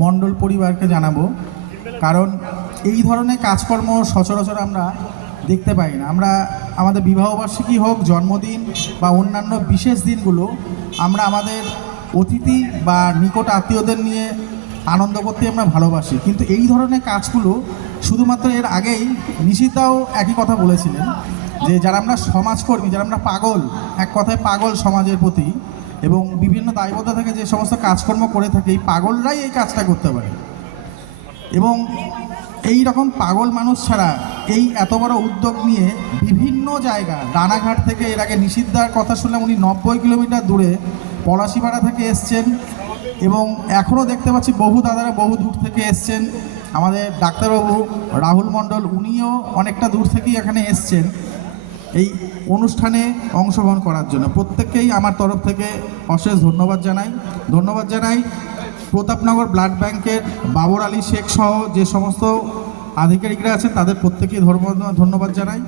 মণ্ডল পরিবারকে জানাবো, কারণ এই ধরনের কাজকর্ম সচরাচর আমরা দেখতে পাই না। আমরা আমাদের বিবাহবার্ষিকী হোক, জন্মদিন বা অন্যান্য বিশেষ দিনগুলো আমরা আমাদের অতিথি বা নিকট আত্মীয়দের নিয়ে আনন্দ করতে আমরা ভালোবাসি, কিন্তু এই ধরনের কাজগুলো শুধুমাত্র এর আগেই নিশিতাও একই কথা বলেছিলেন যে যারা আমরা সমাজকর্মী, যারা আমরা পাগল, এক কথায় পাগল সমাজের প্রতি এবং বিভিন্ন দায়বদ্ধতা থেকে যে সমস্ত কাজকর্ম করে থাকে, এই পাগলরাই এই কাজটা করতে পারে। এবং এই রকম পাগল মানুষ ছাড়া এই এত বড় উদ্যোগ নিয়ে বিভিন্ন জায়গা, রানাঘাট থেকে এর আগে নিষিদ্ধার কথা শুনলাম উনি 90 কিলোমিটার দূরে পলাশিপাড়া থেকে এসছেন, এবং এখনও দেখতে পাচ্ছি বহু দাদারা বহু দূর থেকে এসছেন। আমাদের ডাক্তারবাবু রাহুল মণ্ডল, উনিও অনেকটা দূর থেকেই এখানে এসছেন এই অনুষ্ঠানে অংশগ্রহণ করার জন্য। প্রত্যেককেই আমার তরফ থেকে অশেষ ধন্যবাদ জানাই প্রতাপনগর ব্লাড ব্যাংকের বাবর আলী শেখ সহ যে সমস্ত আধিকারিকরা আছেন তাদের প্রত্যেকেই ধন্যবাদ জানাই,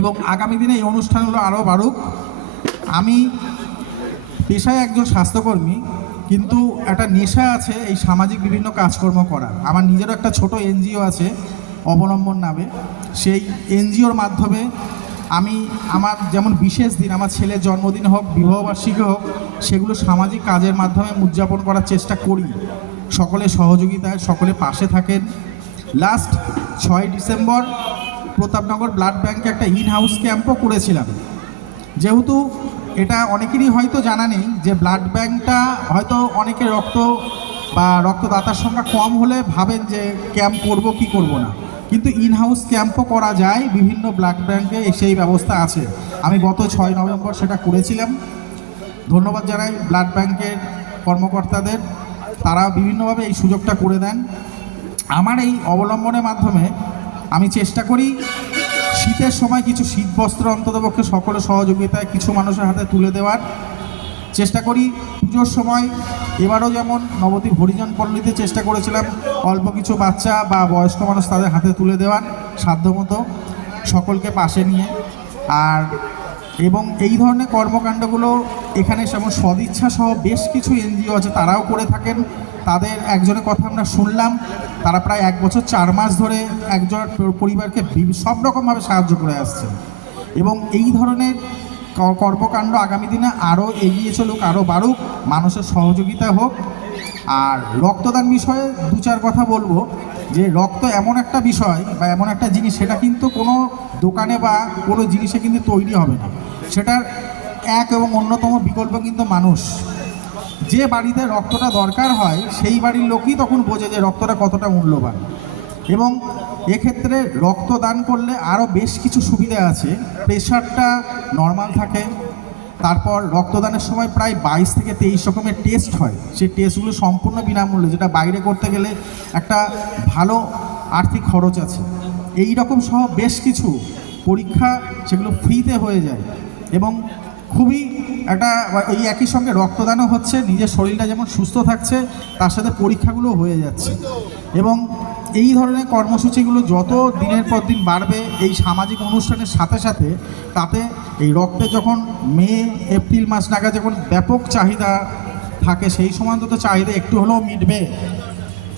এবং আগামী দিনে এই অনুষ্ঠানগুলো আরও বাড়ুক। আমি পেশায় একজন স্বাস্থ্যকর্মী, কিন্তু একটা নেশা আছে এই সামাজিক বিভিন্ন কাজকর্ম করার। আমার নিজেরও একটা ছোট এনজিও আছে অবলম্বন নামে। সেই এনজিওর মাধ্যমে আমি আমার যেমন বিশেষ দিন, আমার ছেলের জন্মদিন হোক, বিবাহবার্ষিকী হোক, সেগুলো সামাজিক কাজের মাধ্যমে উদযাপন করার চেষ্টা করি। সকলে সহযোগিতায়, সকলে পাশে থাকেন। লাস্ট 6 ডিসেম্বর প্রতাপনগর ব্লাড ব্যাংকে একটা ইন হাউস ক্যাম্পও করেছিলাম। যেহেতু এটা অনেকেরই হয়তো জানা নেই যে ব্লাড ব্যাংকটা হয়তো অনেকে রক্ত বা রক্তদাতার সংখ্যা কম হলে ভাবেন যে ক্যাম্প করব কি করব না, কিন্তু ইন হাউস ক্যাম্পও করা যায় বিভিন্ন ব্লাড ব্যাংকে, সেই ব্যবস্থা আছে। আমি গত 6 নভেম্বর সেটা করেছিলাম। ধন্যবাদ জানাই ব্লাড ব্যাংকের কর্মকর্তাদের, তারা বিভিন্নভাবে এই সুযোগটা করে দেন। আমার এই অবলম্বনের মাধ্যমে আমি চেষ্টা করি শীতের সময় কিছু শীতবস্ত্র অন্ততপক্ষে সকলের সহযোগিতায় কিছু মানুষের হাতে তুলে দেওয়ার চেষ্টা করি। পুজোর সময় এবারও যেমন নবদ্বীপ হরিজন পল্লীতে চেষ্টা করেছিলাম অল্প কিছু বাচ্চা বা বয়স্ক মানুষ তাদের হাতে তুলে দেওয়ার সাধ্যমতো, সকলকে পাশে নিয়ে। আর এবং এই ধরনের কর্মকাণ্ডগুলো এখানে যেমন সদিচ্ছা সহ বেশ কিছু এনজিও আছে তারাও করে থাকেন। তাদের একজনের কথা আমরা শুনলাম, তারা প্রায় 1 বছর 4 মাস ধরে একজন পরিবারকে সব রকমভাবে সাহায্য করে আসছেন, এবং এই ধরনের কর্মকাণ্ড আগামী দিনে আরও এগিয়ে চলুক, আরও বাড়ুক, মানুষের সহযোগিতা হোক। আর রক্তদান বিষয়ে 2-4 কথা বলবো যে রক্ত এমন একটা বিষয় বা এমন একটা জিনিস, সেটা কিন্তু কোনো দোকানে বা কোনো জিনিসে কিন্তু তৈরি হবে না। সেটার এক এবং অন্যতম বিকল্প কিন্তু মানুষ। যে বাড়িতে রক্তটা দরকার হয় সেই বাড়ির লোকই তখন বোঝে যে রক্তটা কতটা মূল্যবান। এবং এক্ষেত্রে রক্তদান করলে আরও বেশ কিছু সুবিধা আছে। প্রেশারটা নর্মাল থাকে, তারপর রক্তদানের সময় প্রায় 22 থেকে 23 রকমের টেস্ট হয়। সেই টেস্টগুলো সম্পূর্ণ বিনামূল্যে, যেটা বাইরে করতে গেলে একটা ভালো আর্থিক খরচ আছে। এই রকম সহ বেশ কিছু পরীক্ষা সেগুলো ফ্রিতে হয়ে যায়, এবং খুবই একটা এই একই সঙ্গে রক্তদানও হচ্ছে, নিজের শরীরটা যেমন সুস্থ থাকছে তার সাথে পরীক্ষাগুলো হয়ে যাচ্ছে। এবং এই ধরনের কর্মসূচিগুলো যত দিনের পর দিন বাড়বে এই সামাজিক অনুষ্ঠানের সাথে সাথে, তাতে এই রক্তের যখন মে এপ্রিল মাস নাগাদ যখন ব্যাপক চাহিদা থাকে, সেই সময় অন্তত চাহিদা একটু হলেও মিটবে।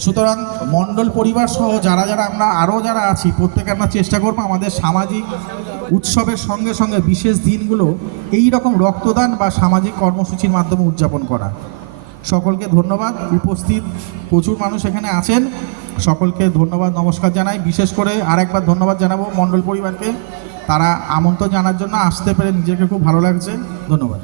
সুতরাং মণ্ডল পরিবার সহ যারা আমরা আরও যারা আছি প্রত্যেকে আমরা চেষ্টা করবো আমাদের সামাজিক উৎসবের সঙ্গে সঙ্গে বিশেষ দিনগুলো এই রকম রক্তদান বা সামাজিক কর্মসূচির মাধ্যমে উদযাপন করা। সকলকে ধন্যবাদ। উপস্থিত প্রচুর মানুষ এখানে আছেন, সকলকে ধন্যবাদ, নমস্কার জানাই। বিশেষ করে আরেকবার ধন্যবাদ জানাবো মণ্ডল পরিবারকে, তারা আমন্ত্রণ জানার জন্য আসতে পেরে নিজেকে খুব ভালো লাগছে। ধন্যবাদ।